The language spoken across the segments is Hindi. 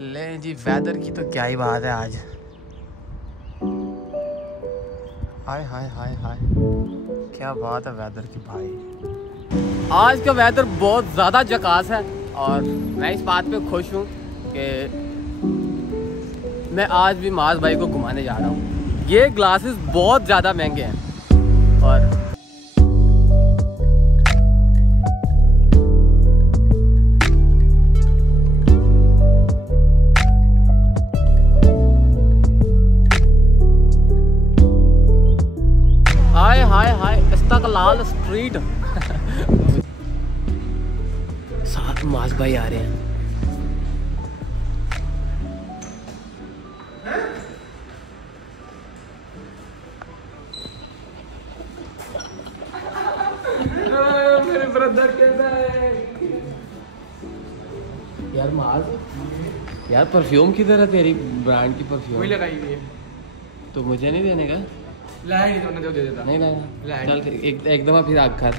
ले जी, वेदर की तो क्या ही बात है आज। हाय हाय हाय हाय, क्या बात है वेदर की भाई। आज का वेदर बहुत ज़्यादा झकास है और मैं इस बात पे खुश हूँ कि मैं आज भी माज भाई को घुमाने जा रहा हूँ। ये ग्लासेस बहुत ज़्यादा महंगे हैं और हाय हाय हाय, इस्तकलाल स्ट्रीट। साथ माज भाई आ रहे हैं। मेरे ब्रदर कैसा है यार? माज यार, परफ्यूम किधर है तेरी? ब्रांड की परफ्यूम वही लगाई हुई है। तो मुझे नहीं देने का? लाई नहीं तो दे देता। नहीं लाया। चल एक दफा फिर आग खा।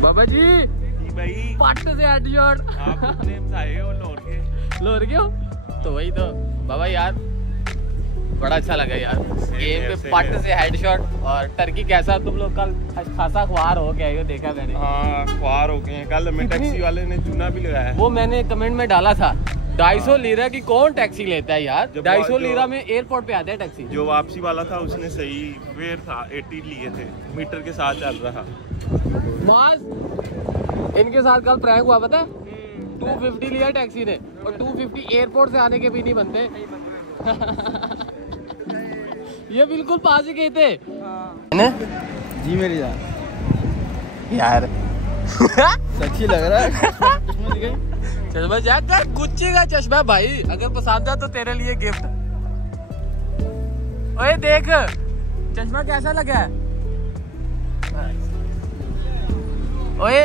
बाबा जी भाई पट से हेडशॉट। आप नेम्स आए हो लोर के हो तो वही तो बाबा यार, बड़ा अच्छा लगा यार गेम पे पट से हेडशॉट। और टर्की कैसा? तुम लोग कल खासा ख्वार हो गए हो, देखा मैंने। हाँ, ख्वार हो गए हैं। कल हमें टैक्सी वाले ने चूना भी लगाया। वो मैंने कमेंट में डाला था, 250 लीरा की कौन टैक्सी लेता है यार? 250 लीरा में एयरपोर्ट पे आते हैं टैक्सी। जो वापसी वाला था उसने सही फेयर था, 80 लिए थे, मीटर के साथ चल रहा। मास इनके साथ कल प्रैंक हुआ पता है? 250 लिया टैक्सी ने और 250 एयरपोर्ट से आने के भी नहीं बनते। ये बिल्कुल पास ही गए थे जी मेरी जान यार। सच्ची लग रहा है। चश्मा चेक कर, गुच्ची का चश्मा भाई, अगर पसंद है तो तेरे लिए गिफ्ट। ओए देख चश्मा कैसा लगा है? ओए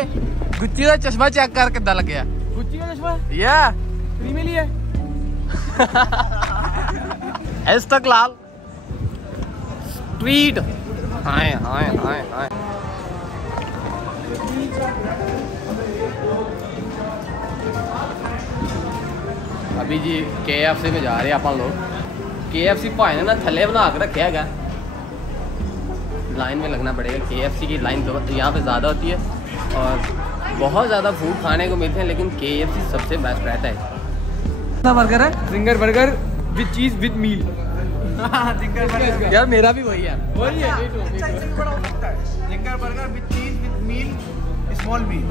गुच्ची का चश्मा चेक कर कितना लग गया। गुच्ची का चश्मा या फ्री में लिया इस्तकलाल स्ट्रीट। हाय हाय हाय हाय। अभी जी KFC में जा रहे हैं अपन लोग। KFC भाई ने ना थले बना के रखे है, लाइन में लगना पड़ेगा। KFC की लाइन तो यहाँ पे ज़्यादा होती है और बहुत ज़्यादा फूड खाने को मिलते हैं, लेकिन KFC सबसे बेस्ट रहता है। बर्गर है, जिंगर बर्गर विद चीज विद मील। यार मेरा भी वही है। वही है। जिंगर बर्गर विद चीज विद मील स्मॉल मील।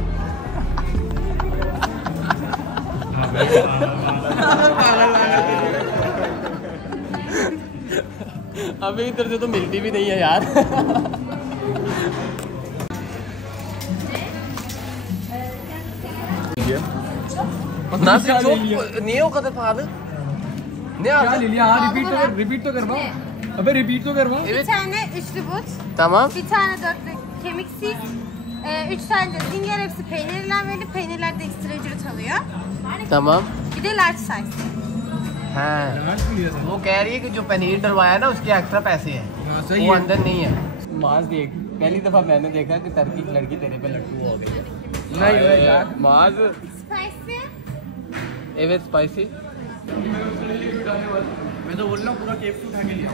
अभी इधर से तो मिलती भी नहीं है यार। Repeat to करवा। अबे repeat to करवा। Bir tane üçlü but, Tamam. bir tane dörtlü kemiksiz, 3 tane de zinger, hepsi peynirle verili. Peynirler de ekstra ücret alıyor. तमाम। Bir de large size. हाँ, वो कह रही है कि जो पनीर डलवाया ना उसके एक्स्ट्रा पैसे हैं, वो अंदर नहीं है। मास देख, पहली दफा मैंने देखा कि टर्की की लड़की तेरे पे लट्टू हो गई। नहीं हुआ यार। मास Spicy. एवे स्पाइसी। मैं तो बोल रहा हूँ पूरा KFC उठा के लिया।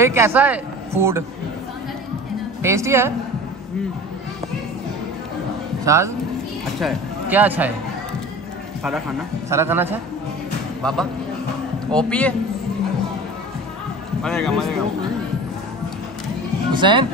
ये कैसा है फूड? टेस्टी है? साज अच्छा है। क्या अच्छा है? सादा खाना। सारा खाना अच्छा है? बाबा ओपी है? मजेगा मजेगा। हुसैन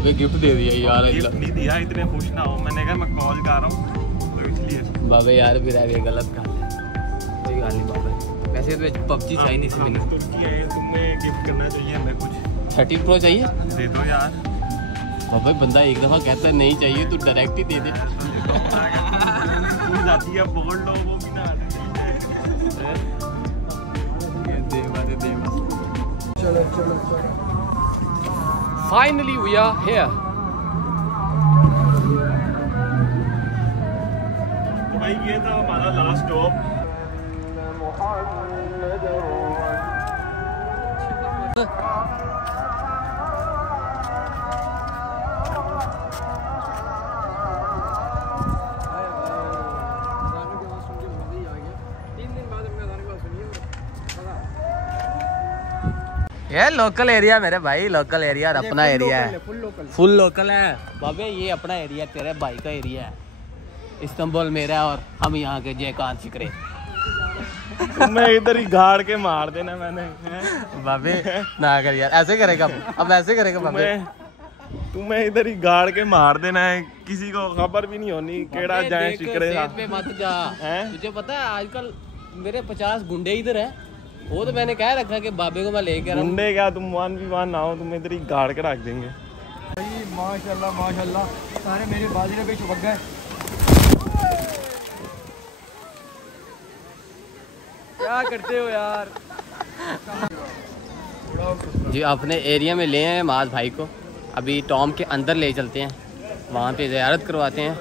बाबे गिफ्ट दे दिया यार। गिफ्ट नहीं दिया, इतने खुश ना हो। मैंने कहा मैं कॉल कर रहा हूँ तो इसलिए। बाबे यार मेरा ये गलत काम है, कोई गाल नहीं बाबे। वैसे तो पबजी चाहिए नहीं सी मिली। तुर्की है, तुमने गिफ्ट करना चाहिए हमें कुछ। 13 Pro चाहिए दे दो यार। बाबे बंदा एक दफ़ा कहता है नहीं चाहिए तो डायरेक्ट ही दे दे। कोई जाती है बोल लो वो भी ना चलो चलो चलो। Finally we are here. तो भाई ये था हमारा लास्ट स्टॉप। ये लोकल एरिया मेरे भाई, लोकल एरिया और अपना एरिया है, फुल लोकल है बाबे। ये अपना एरिया तेरे भाई का एरिया है। इस्तांबुल मेरा है और हम यहाँ के जयकान शिकरे। मैं इधर ही गाड़ के मार देना मैंने। बाबे ना कर यार, ऐसे करेगा अब ऐसे करेगा बाबे। तुम्हें इधर ही गाड़ के मार देना है, किसी को खबर भी नहीं होनी केड़ा जाए शिकरे। पे मत जा। तुझे पता है आजकल मेरे 50 गुंडे इधर है। वो तो मैंने कह रखा कि बाबे को मैं लेकर आऊं। गुंडे क्या, तुम 1v1 ना हो, तुम इधर ही गाड़ के रख देंगे। भाई माशाल्लाह माशाल्लाह, सारे मेरे बाजरे पे चिपक गए। क्या करते हो यार। जी अपने एरिया में ले आए माज भाई को, अभी टॉम के अंदर ले चलते हैं, वहाँ पे ज़ियारत करवाते हैं।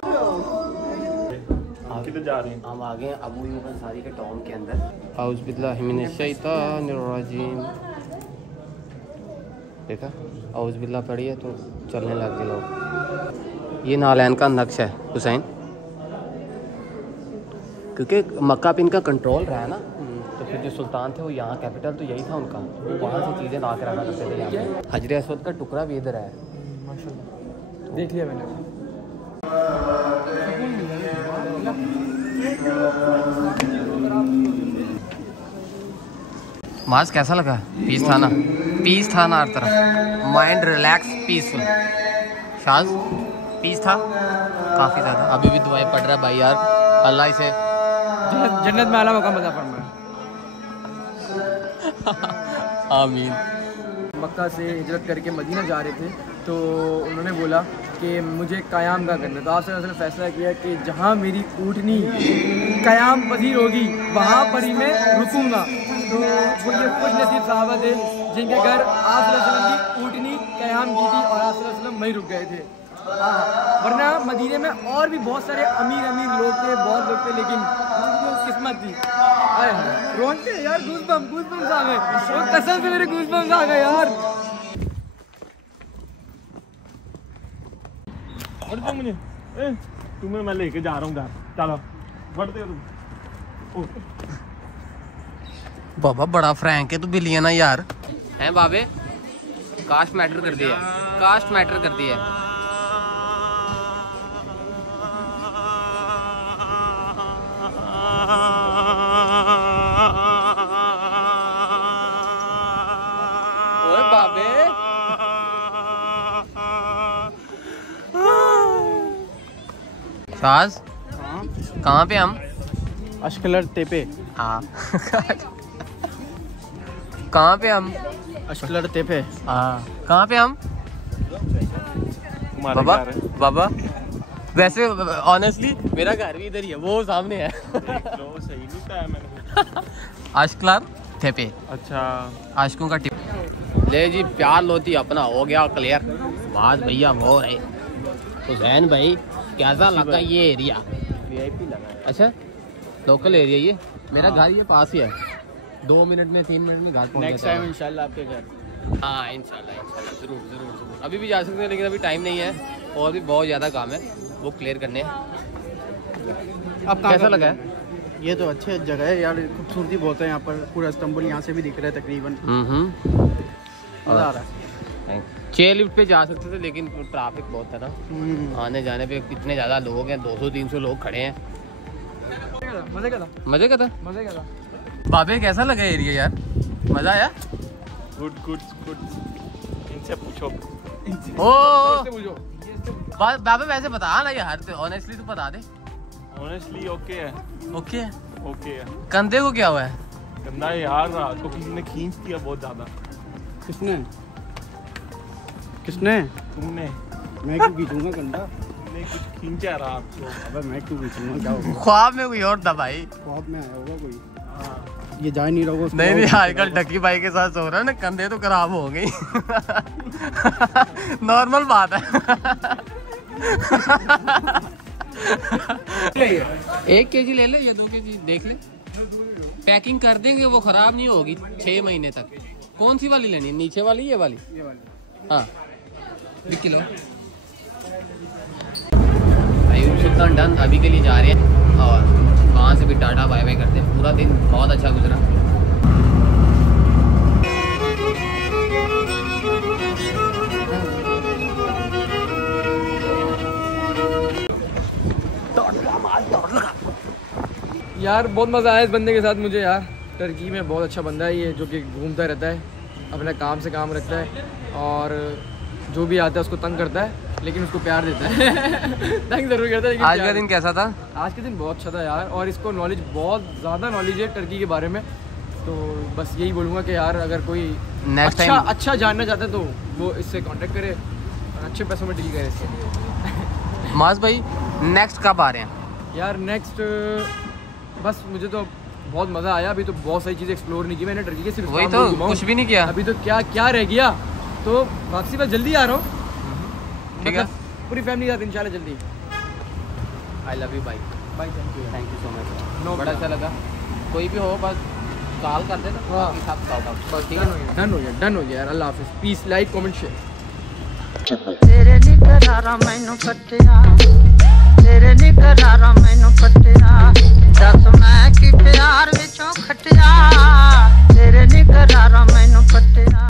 किधर जा रहे हैं? हम आ गए हैं अबू अय्यूब अंसारी के टॉम के अंदर। औज़ु बिल्लाहि मिनश शैतानिर रजीम। देखा औज़ु बिल्लाह पढ़ी है तो चलने लग गए लोग। ये नालैन का नक्श है हुसैन, क्योंकि मक्का पे इनका कंट्रोल रहा है ना, तो फिर जो सुल्तान थे वो यहाँ कैपिटल तो यही था उनका, वो वहाँ से चीज़ें ला के रखा करते थे यहाँ पे। हजर अस्वद का टुकड़ा भी इधर है माशाल्लाह, देख लिया मैंने। माज कैसा लगा? पीस था ना, पीस था ना हर तरफ, माइंड रिलैक्स पीसफुल। शाज पीस था काफ़ी ज़्यादा। अभी भी दुआएं पढ़ रहा है भाई यार, अल्लाह इसे जन्नत में आला मकाम अता फरमाए। आमीन। मक्का से हिजरत करके मदीना जा रहे थे तो उन्होंने बोला कि मुझे क़याम का करना, तो आपसे ने फैसला किया कि जहाँ मेरी ऊँटनी क़याम पजीर होगी वहाँ पर ही मैं रुकूँगा। तो वो ये खुश नसीब साहबा थे जिनके घर आप की ऊँटनी क़याम की थी और आप वहीं रुक गए थे। वरना मदीने में और भी बहुत सारे अमीर लोग थे, बहुत लोग थे, लेकिन किस्मत थी। रोनते यार, गूज़बम्स आ गए, कसम से मेरे गूज़बम्स आ गए यार। और तो मुझे तुम्हें मैं लेके जा रहा हूँ घर, चलो बढ़ते हो तुम। बाबा बड़ा फ्रैंक है तू बिलियन ना यार। हैं बाबे कास्ट मैटर कर दिया, कास्ट मैटर कर दिया। ओए बाबे शाज कहाँ पे हम? अशकलर तेपे। हाँ कहाँ पे हम? अशकलर तेपे। हाँ कहाँ पे हम? तुम्हारा बाबा घर है। बाबा वैसे ऑनेस्टली मेरा घर भी इधर ही है, वो सामने है। लो सही नहीं था मैंने। आशिकलार थेपे, अच्छा आशिकों का टिप। ले जी प्यार लोती अपना हो गया क्लियर। बात भैया वो है हुसैन भाई, कैसा लगा ये एरिया? वीआईपी लगा है। अच्छा लोकल एरिया ये, मेरा घर ये पास ही है, 2 मिनट में 3 मिनट में घर पहुंच नेक्स्ट जाता टाइम है। इंशाल्लाह आपके घर। हाँ इंशाल्लाह जरूर। अभी भी जा सकते हैं लेकिन अभी टाइम नहीं है और भी बहुत ज़्यादा काम है, वो क्लियर करने हैं। अब कैसा लगा है? ये तो अच्छी जगह है यार, खूबसूरती बहुत है यहाँ पर, पूरा इस्तांबुल यहाँ से भी दिख रहा है तकरीबन। मज़ा आ रहा है। 6 लिफ्ट पे जा सकते थे लेकिन ट्रैफिक बहुत था ना, आने जाने पे इतने ज़्यादा लोग हैं, 200-300 लोग खड़े हैं। मज़े का था। बाबे कैसा लगा एरिया यार? मज़ा आया? गुड इनसे पूछो। ओ बाबा वैसे बता ना यार, ऑनेस्टली तो बता दे। ऑनेस्टली ओके है, ओके है। ओके है। कंधे को क्या हुआ है? कंधा यार रात को किसी ने खींच दिया बहुत ज्यादा। किसने किसने? तुमने। मैं क्यों खींचूंगा कंधा? तुमने कुछ खींचा रात को। अबे मैं क्यों खींचूंगा, क्या होगा? ख्वाब में कोई और था भाई। ख्वाब में आया होगा कोई। हाँ। ये जा नहीं रहा होगा। नहीं नहीं, आजकल ढक्की भाई के साथ सो रहा है ना, कंधे तो खराब हो गई। नॉर्मल बात है। 1 kg ले ले या 2 kg देख ले, पैकिंग कर देंगे, वो खराब नहीं होगी 6 महीने तक। कौन सी वाली लेनी है, नीचे वाली ये वाली? हाँ 1 किलो। अयूब सुल्तान डन अभी के लिए जा रहे हैं और वहाँ से भी टाटा बाय बाय करते हैं। पूरा दिन बहुत अच्छा गुजरा। यार बहुत मज़ा आया इस बंदे के साथ मुझे यार। टर्की में बहुत अच्छा बंदा है ये, जो कि घूमता रहता है, अपना काम से काम रखता है और जो भी आता है उसको तंग करता है, लेकिन उसको प्यार देता है। तंग जरूर करता है लेकिन आज का दिन कैसा था? आज के दिन बहुत अच्छा था यार, और इसको नॉलेज, बहुत ज़्यादा नॉलेज है टर्की के बारे में। तो बस यही बोलूँगा कि यार अगर कोई अच्छा जानना चाहता है तो वो इससे कांटेक्ट करे और अच्छे पैसों में डील करे इससे। मास भाई नेक्स्ट कब आ रहे हैं? यार नेक्स्ट बस मुझे तो बहुत मज़ा आया। अभी तो बहुत सारी चीज़ें एक्सप्लोर नहीं की मैंने टर्की के, सिर्फ वही तो, कुछ भी नहीं किया अभी तो। क्या क्या रह गया, तो वापसी बस जल्दी आ रहा हूँ, ठीक है, पूरी फैमिली के साथ इंशाल्लाह जल्दी। आई लव यू भाई। Bye, thank you so much. No, बड़ा अच्छा लगा। कोई भी हो बस कॉल कर देना। हाँ। सब सॉर्ट आउट बस, ठीक है। डन हो गया यार। अल्लाह हाफिज़, पीस, लाइक, कमेंट, शेयर। तेरे निकरारा मैनू पट्टिया, तेरे निकरारा मैनू पट्टिया।